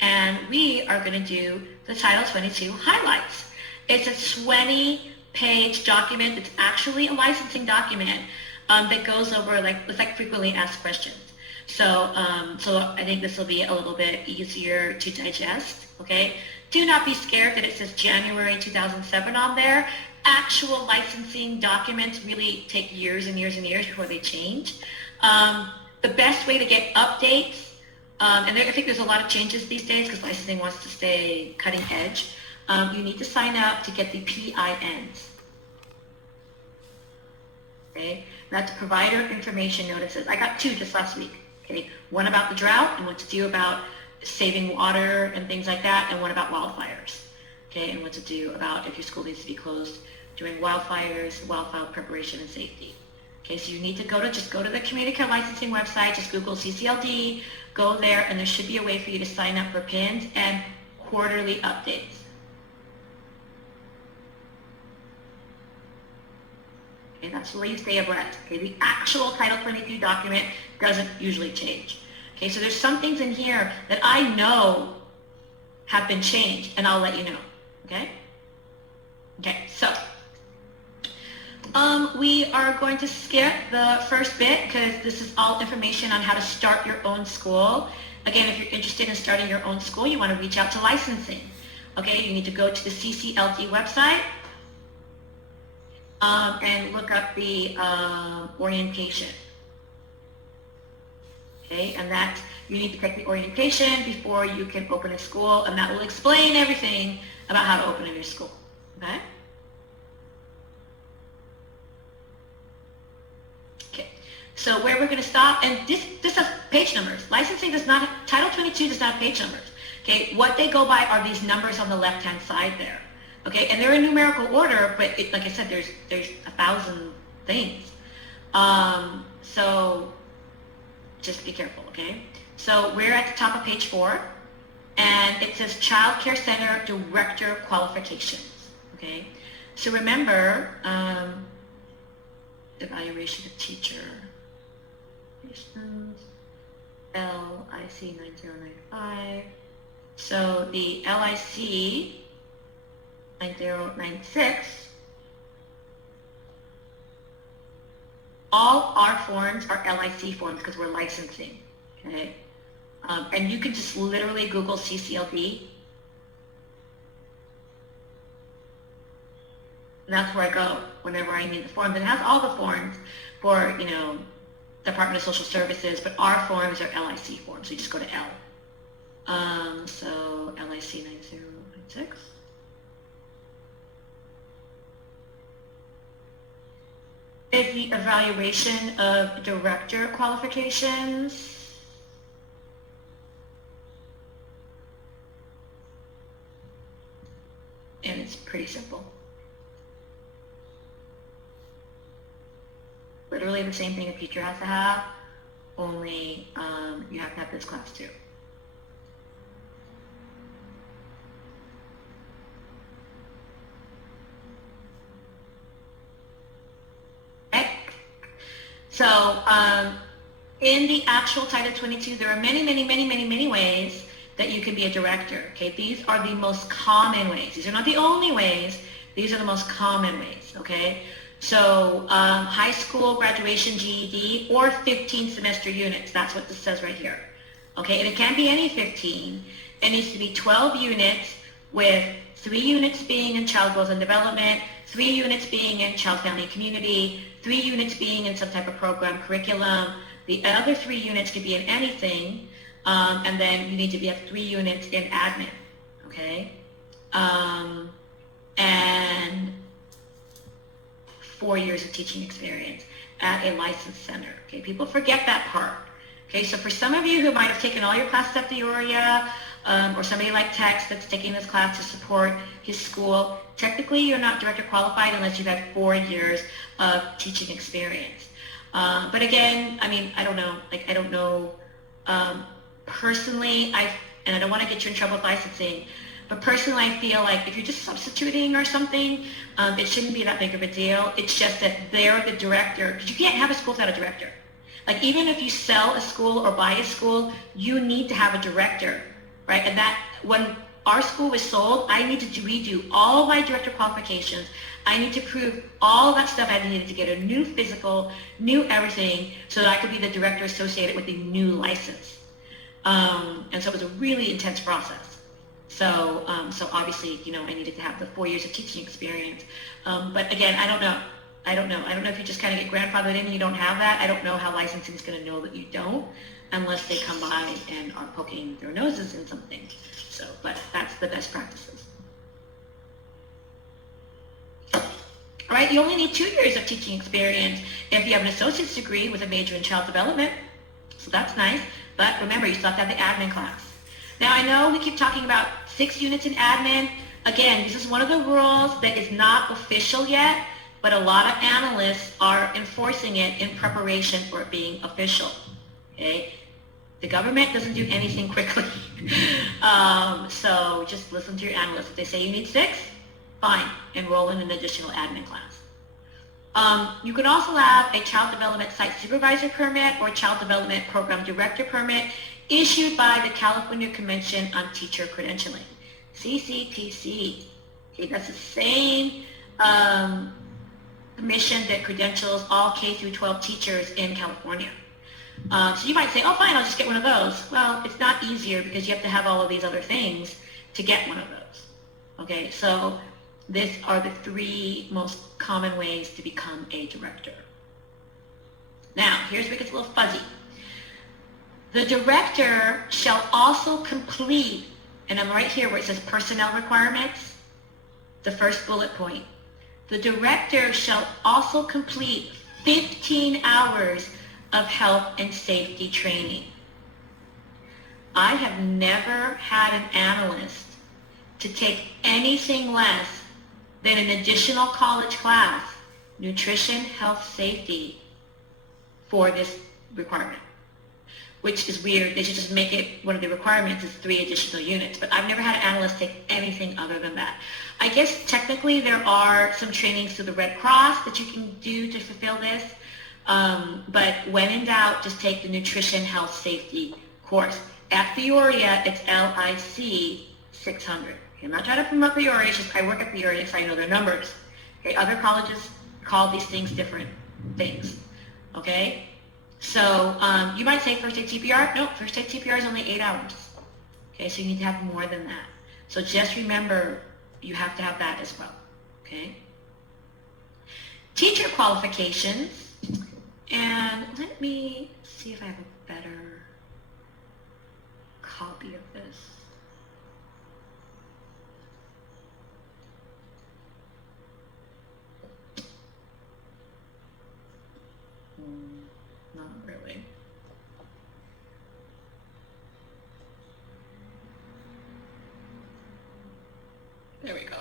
and we are going to do the Title 22 highlights. It's a 20-page document. It's actually a licensing document that goes over it's like frequently asked questions. So I think this will be a little bit easier to digest, okay? Do not be scared that it says January 2007 on there. Actual licensing documents really take years and years and years before they change. The best way to get updates, and I think there's a lot of changes these days because licensing wants to stay cutting edge, you need to sign up to get the PINs. Okay, that's Provider Information Notices. I got 2 just last week. Okay, one about the drought and what to do about saving water and things like that, and one about wildfires. Okay, and what to do about if your school needs to be closed during wildfires, wildfire preparation and safety. Okay, so you need to go to the Community Care Licensing website, just Google CCLD, go there, and there should be a way for you to sign up for PINs and quarterly updates. Okay, that's where you stay abreast. Okay, the actual Title 22 document doesn't usually change. Okay, so there's some things in here that I know have been changed, and I'll let you know. Okay? Okay, so we are going to skip the first bit because this is all information on how to start your own school. Again, if you're interested in starting your own school, you want to reach out to licensing. Okay, you need to go to the CCLD website and look up the orientation. Okay, and that you need to take the orientation before you can open a school, and that will explain everything about how to open a new school. Okay? Okay, so where we're going to stop, and this has page numbers. Licensing does not, Title 22 does not have page numbers. Okay, what they go by are these numbers on the left-hand side there. Okay, and they're in numerical order, but like I said, there's 1,000 things. So just be careful, okay? So we're at the top of page 4, and it says Child Care Center Director Qualifications, okay? So remember, evaluation of teacher, LIC 9095. So the LIC 9096, all our forms are LIC forms because we're licensing, okay? And you can just literally Google CCLD. And that's where I go whenever I need the forms. And it has all the forms for, Department of Social Services, but our forms are LIC forms, so you just go to L. So LIC 9096. Is the evaluation of director qualifications. And it's pretty simple. Literally the same thing a teacher has to have, only you have to have this class too. So in the actual Title 22, there are many, many, many, many, many ways that you can be a director. Okay, these are the most common ways. These are not the only ways. These are the most common ways. Okay, so high school graduation GED or 15 semester units. That's what this says right here. Okay, and it can't be any 15. It needs to be 12 units with 3 units being in child growth and development, 3 units being in child, family, and community, 3 units being in some type of program curriculum. The other 3 units could be in anything, and then you need to have 3 units in admin, okay? And 4 years of teaching experience at a licensed center, okay? People forget that part, okay? So for some of you who might have taken all your classes at Peoria, or somebody like Tex that's taking this class to support his school, technically you're not director qualified unless you've had 4 years of teaching experience. But again, I mean, I don't know. Personally, and I don't want to get you in trouble with licensing, but personally I feel like if you're just substituting or something, it shouldn't be that big of a deal. It's just that they're the director, because you can't have a school without a director. Like even if you sell a school or buy a school, you need to have a director, right? And that when our school was sold, I needed to redo all my director qualifications. I need to prove all that stuff. I needed to get a new physical, new everything, so that I could be the director associated with the new license. And so it was a really intense process. So obviously, I needed to have the 4 years of teaching experience. But again, I don't know. I don't know if you just kind of get grandfathered in and you don't have that. I don't know how licensing is going to know that you don't, unless they come by and are poking their noses in something. So, but that's the best practices. All right, you only need 2 years of teaching experience if you have an associate's degree with a major in child development. So that's nice. But remember, you still have to have the admin class. Now, I know we keep talking about 6 units in admin. Again, this is one of the rules that is not official yet, but a lot of analysts are enforcing it in preparation for it being official. Okay? The government doesn't do anything quickly. So just listen to your analysts. If they say you need 6, fine, enroll in an additional admin class. You can also have a child development site supervisor permit or child development program director permit issued by the California Convention on Teacher Credentialing, CCTC. Okay, that's the same commission that credentials all K through 12 teachers in California. So you might say, oh fine, I'll just get one of those. Well, it's not easier because you have to have all of these other things to get one of those. Okay, so these are the 3 most common ways to become a director. Now, here's where it gets a little fuzzy. The director shall also complete, and I'm right here where it says personnel requirements, the first bullet point. The director shall also complete 15 hours of health and safety training. I have never had an analyst to take anything less than an additional college class, nutrition, health, safety, for this requirement, which is weird. They should just make it one of the requirements is 3 additional units, but I've never had an analyst take anything other than that. I guess technically there are some trainings through the Red Cross that you can do to fulfill this, but when in doubt, just take the nutrition, health, safety course. At Peoria, it's LIC 600. I'm not trying to promote Peoria, it's just I work at Peoria, so I know their numbers. Okay, other colleges call these things different things. Okay, so you might say first aid CPR. No, first aid CPR is only 8 hours. Okay, so you need to have more than that. So just remember, you have to have that as well. Okay. Teacher qualifications, and let me see if I have a better copy of this. Not really. There we go.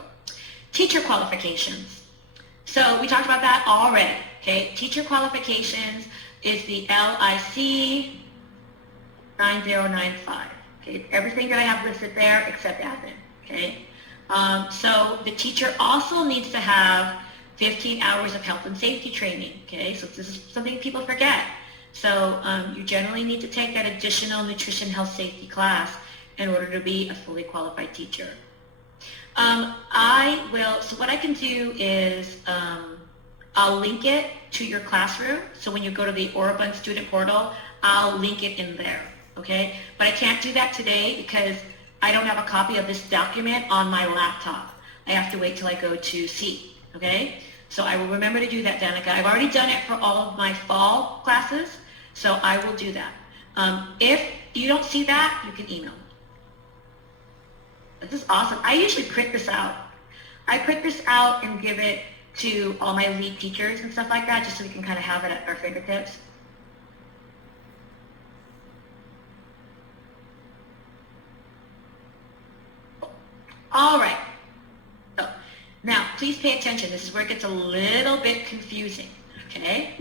Teacher qualifications. So we talked about that already. Okay, teacher qualifications is the LIC 9095. Okay, everything that I have listed there except admin. Okay, so the teacher also needs to have 15 hours of health and safety training. Okay, so this is something people forget. So you generally need to take that additional nutrition, health, safety class in order to be a fully qualified teacher. So what I can do is I'll link it to your classroom. So when you go to the Aurubon student portal, I'll link it in there, okay? But I can't do that today because I don't have a copy of this document on my laptop. I have to wait till I go to C, okay? So I will remember to do that, Danica. I've already done it for all of my fall classes, so I will do that. If you don't see that, you can email me. This is awesome. I usually print this out. I print this out and give it to all my lead teachers and stuff like that, just so we can kind of have it at our fingertips. All right. So now, please pay attention. This is where it gets a little bit confusing, okay?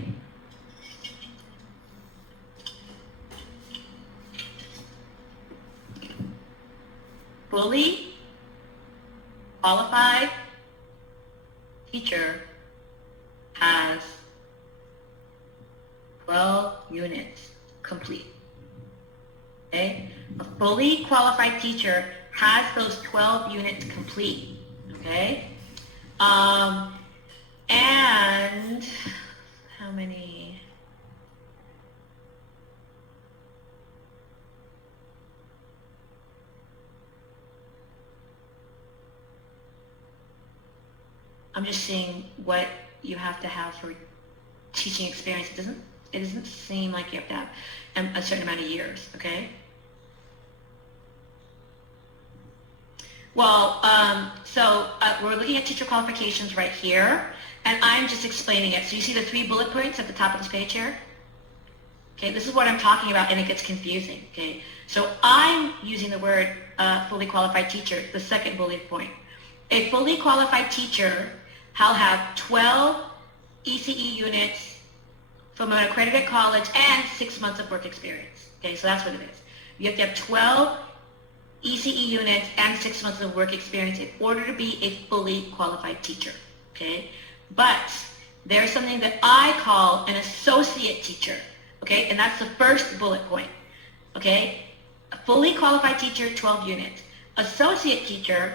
Fully qualified teacher has 12 units complete. Okay? A fully qualified teacher has those 12 units complete. Okay? And how many? I'm just seeing what you have to have for teaching experience. It doesn't seem like you have to have a certain amount of years, okay? Well, we're looking at teacher qualifications right here, and I'm just explaining it. So you see the 3 bullet points at the top of this page here? Okay, this is what I'm talking about, and it gets confusing, okay? So I'm using the word fully qualified teacher, the second bullet point. A fully qualified teacher will have 12 ECE units from an accredited college and 6 months of work experience. Okay, so that's what it is. You have to have 12 ECE units and 6 months of work experience in order to be a fully qualified teacher. Okay, but there's something that I call an associate teacher. Okay, and that's the first bullet point. Okay, a fully qualified teacher, 12 units. Associate teacher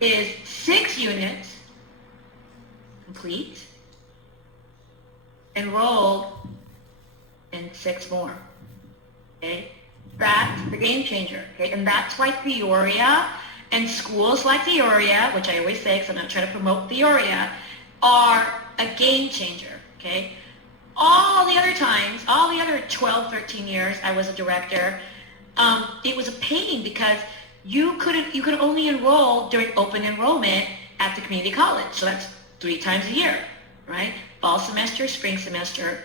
is 6 units complete, enrolled in 6 more. Okay, that's the game changer. Okay, and that's why Theoria and schools like Theoria, which I always say because I'm not trying to promote Theoria, are a game changer. Okay, all the other times, all the other 12, 13 years I was a director, it was a pain because you could only enroll during open enrollment at the community college. So that's 3 times a year, right? Fall semester, spring semester,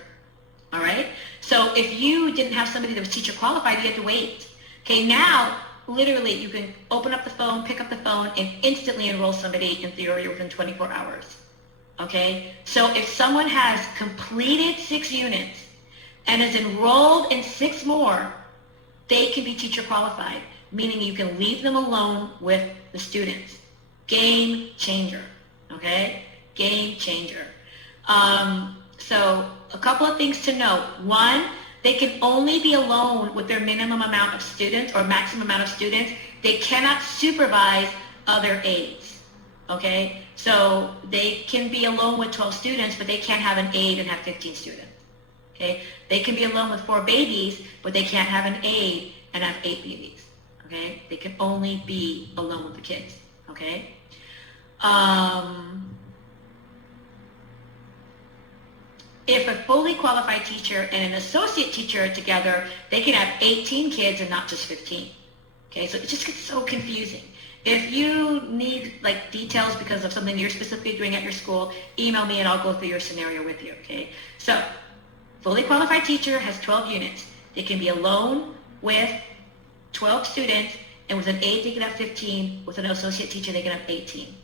all right? So if you didn't have somebody that was teacher qualified, you had to wait. Okay, now, literally, you can open up the phone, pick up the phone, and instantly enroll somebody in Theoria within 24 hours, okay? So if someone has completed 6 units and is enrolled in 6 more, they can be teacher qualified, meaning you can leave them alone with the students. Game changer, okay? Game changer. So a couple of things to note. 1, they can only be alone with their minimum amount of students or maximum amount of students. They cannot supervise other aides, okay? So they can be alone with 12 students, but they can't have an aide and have 15 students, okay? They can be alone with 4 babies, but they can't have an aide and have 8 babies. Okay, they can only be alone with the kids. Okay, if a fully qualified teacher and an associate teacher are together, they can have 18 kids and not just 15. Okay, so it just gets so confusing. If you need like details because of something you're specifically doing at your school, email me and I'll go through your scenario with you. Okay, so fully qualified teacher has 12 units. They can be alone with 12 students, and with an aide they can have 15, with an associate teacher they can have 18.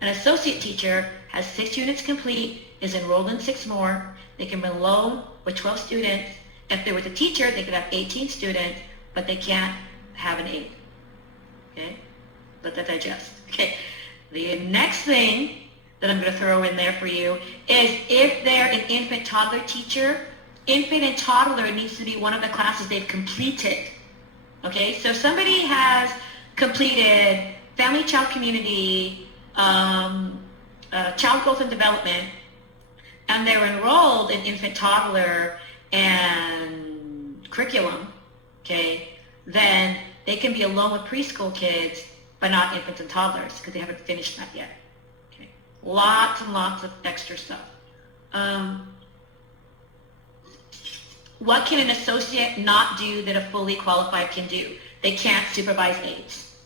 An associate teacher has 6 units complete, is enrolled in 6 more, they can be alone with 12 students. If they were the teacher, they could have 18 students, but they can't have an aide. Okay, let that digest. Okay, the next thing that I'm going to throw in there for you is if they're an infant toddler teacher infant and toddler needs to be one of the classes they've completed. Okay, so if somebody has completed family, child, community, child growth and development, and they're enrolled in infant, toddler, and curriculum, okay, then they can be alone with preschool kids, but not infants and toddlers because they haven't finished that yet. Okay, lots and lots of extra stuff. What can an associate not do that a fully qualified can do? They can't supervise aides.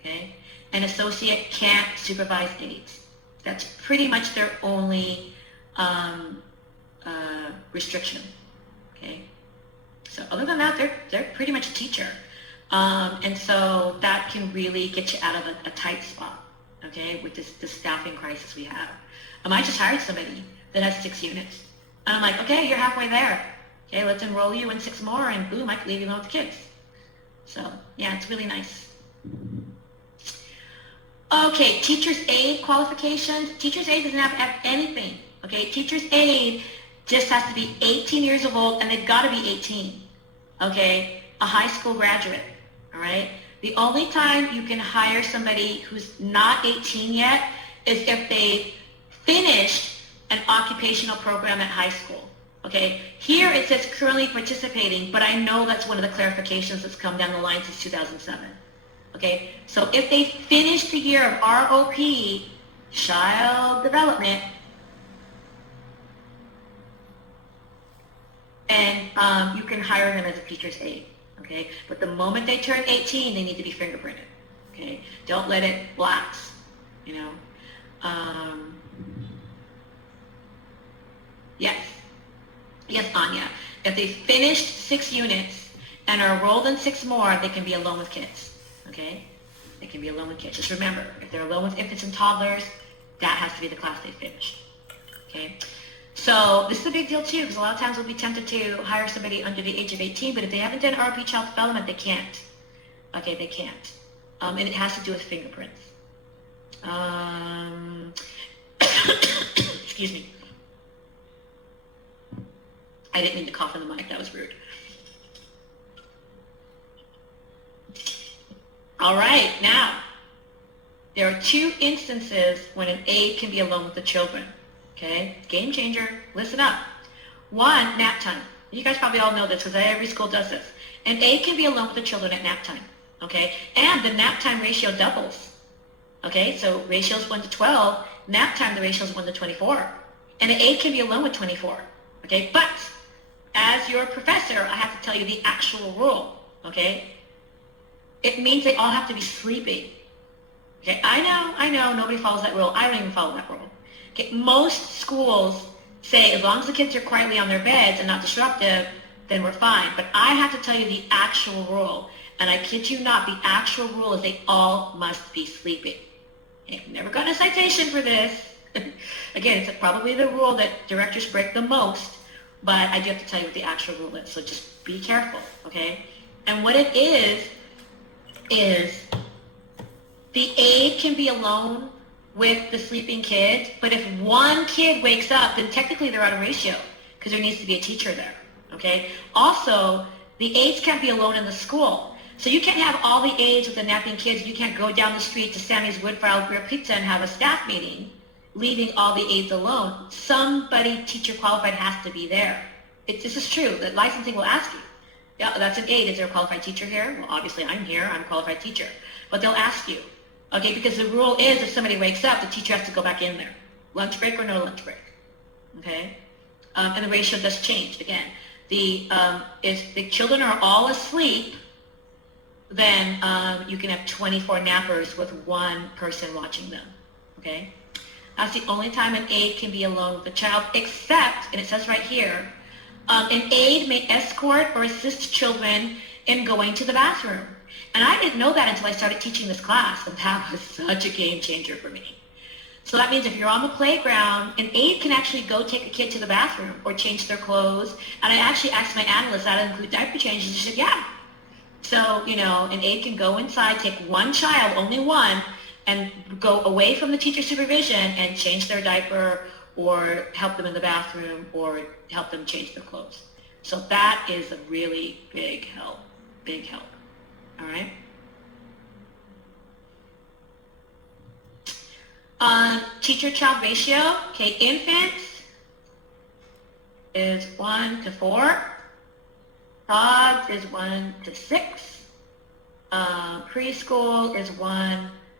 Okay, an associate can't supervise aides. That's pretty much their only restriction. Okay, so other than that, they're pretty much a teacher, and so that can really get you out of a tight spot. Okay, with this staffing crisis we have. I just hired somebody that has 6 units, and I'm like, okay, you're halfway there. Okay, let's enroll you in 6 more, and boom, I can leave you alone with the kids. So yeah, it's really nice. Okay, teacher's aide qualifications. Teacher's aide doesn't have to have anything. Okay, teacher's aide just has to be 18 years old, and they've got to be 18. Okay, a high school graduate. All right. The only time you can hire somebody who's not 18 yet is if they finished an occupational program at high school. Okay, here it says currently participating, but I know that's one of the clarifications that's come down the line since 2007. Okay, so if they finished the year of ROP, child development, and you can hire them as a teacher's aide. Okay, but the moment they turn 18, they need to be fingerprinted. Okay, don't let it lapse. You know, yes, Anya. If they finished 6 units and are enrolled in 6 more, they can be alone with kids. Okay, they can be alone with kids. Just remember, if they're alone with infants and toddlers, that has to be the class they finished. Okay. So this is a big deal too, because a lot of times we'll be tempted to hire somebody under the age of 18, but if they haven't done RP child development, they can't. Okay, they can't. And it has to do with fingerprints. Excuse me. I didn't mean to cough in the mic, that was rude. All right, now, there are 2 instances when an aide can be alone with the children. Okay, game changer, listen up. 1, nap time. You guys probably all know this because every school does this. An aide can be alone with the children at nap time. Okay, and the nap time ratio doubles. Okay, so ratio is 1 to 12. Nap time, the ratio is 1 to 24. And an aide can be alone with 24. Okay, but as your professor, I have to tell you the actual rule. Okay, it means they all have to be sleeping. Okay, I know, nobody follows that rule. I don't even follow that rule. Okay, most schools say as long as the kids are quietly on their beds and not disruptive, then we're fine. But I have to tell you the actual rule. And I kid you not, the actual rule is they all must be sleeping. Okay, I've never gotten a citation for this. Again, it's probably the rule that directors break the most, but I do have to tell you what the actual rule is. So just be careful, okay? And what it is the aide can be alone with the sleeping kid, but if 1 kid wakes up, then technically they're out of ratio because there needs to be a teacher there, okay? Also, the aides can't be alone in the school. So you can't have all the aides with the napping kids. You can't go down the street to Sammy's Woodfire Grill Pizza and have a staff meeting, leaving all the aides alone. Somebody teacher qualified has to be there. This is true. The licensing will ask you, yeah, that's an aide. Is there a qualified teacher here? Well, obviously I'm here. I'm a qualified teacher. But they'll ask you. Okay, because the rule is if somebody wakes up, the teacher has to go back in there. Lunch break or no lunch break. Okay? And the ratio does change. Again, if the children are all asleep, then you can have 24 nappers with 1 person watching them. Okay? That's the only time an aide can be alone with the child, except, and it says right here, an aide may escort or assist children in going to the bathroom. And I didn't know that until I started teaching this class, and that was such a game changer for me. So that means if you're on the playground, an aide can actually go take a kid to the bathroom or change their clothes. And I actually asked my analyst, that include diaper changes? She said, yeah. So, an aide can go inside, take 1 child, only 1, and go away from the teacher supervision and change their diaper or help them in the bathroom, or help them change their clothes. So that is a really big help, all right? Teacher-child ratio, okay, infants is 1 to 4, dogs is 1 to 6, preschool is 1